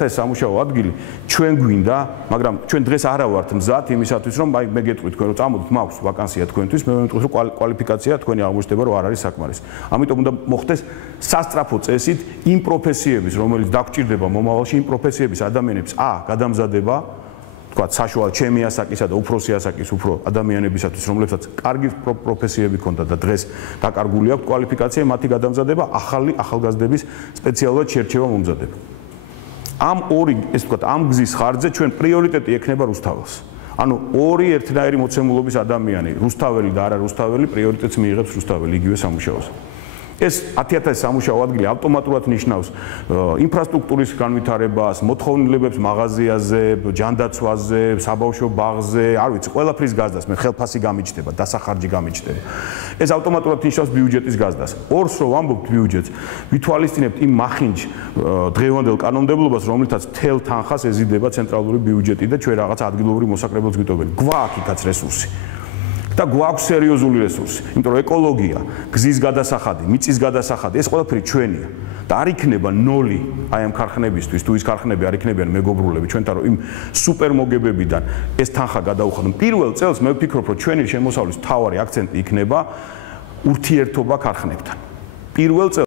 10.000 სამუშაო ადგილი ჩვენ გვინდა, მაგრამ ჩვენ დღეს არა ვართ მზად იმისათვის, რომ მე გეტყვით თქვენ, რომ წამოდით, მაქვს ვაკანსია თქვენთვის, მე ვიმტყვით, რომ კვალიფიკაცია თქვენი აღმოჩნდება, რომ არ არის საკმარისი. ამიტომ უნდა მოხდეს სასწრაფო წესით იმ პროფესიების, რომელიც დაგჭირდება მომავალში, იმ პროფესიების ადამიანებს გადამზადება, თქვა საშუალო ჩემი ასაკისა და უფროსი ასაკის უფრო ადამიანებისათვის, რომლებსაც კარგი პროფესიები ჰქონდათ და დღეს დაკარგული აქვს კვალიფიკაცია, მათი გადამზადება, ახალგაზრდების სპეციალურად შერჩევა მომზადება. ამ ორი, ესე ვთქვათ, ამ გზის ხარჯზე ჩვენ პრიორიტეტი ექნება რუსთაველს. ანუ ორი ერთნაირი მოცემულობის ადამიანი, რუსთაველი და არა რუსთაველი, პრიორიტეტს მიიღებს რუსთაველი იგივე სამუშაოს. ეს 10.000 სამუშაო ადგილი ავტომატურად ნიშნავს ინფრასტრუქტურის განვითარებას, მოთხოვნილებებს მაღაზიაზე, ჯანდაცვაზე, საბავშვო ბაღზე, არ ვიცი, ყველაფრის გაზდას, მე ხელფასი გამიჩნდება, დასახარჯი გამიჩნდება. ეს ავტომატურად ნიშნავს ბიუჯეტის გაზდას. ორს რო ვამბობთ ბიუჯეტს, ვითვალისწინებთ იმ მახინჯ დღევანდელ კანონმდებლობას, რომლითაც მთელ თანხას ეზიდება ცენტრალური ბიუჯეტი და ჩვენ რაღაც ადგილობრივ მოსაკრებელს გვიტოვებენ. გვაქვს იქაც რესურსი. და გვაქვს სერიოზული რესურსი, იმიტომ რომ ეკოლოგია, გზის გადასახადი, მიწის გადასახადი, ეს ყველაფერი ჩვენია და არ იქნება ნოლი აი ამ ქარხნებისთვის, თუ ის ქარხნები არ იქნებიან მეგობრულები, ჩვენთან რომ იმ სუპერმოგებებიდან ეს თანხა გადაუხადონ. პირველ წელს მე ვფიქრობ, რომ ჩვენი შემოსავლის მთავარი აქცენტი იქნება ურთიერთობა ქარხნებთან. პირველ წელს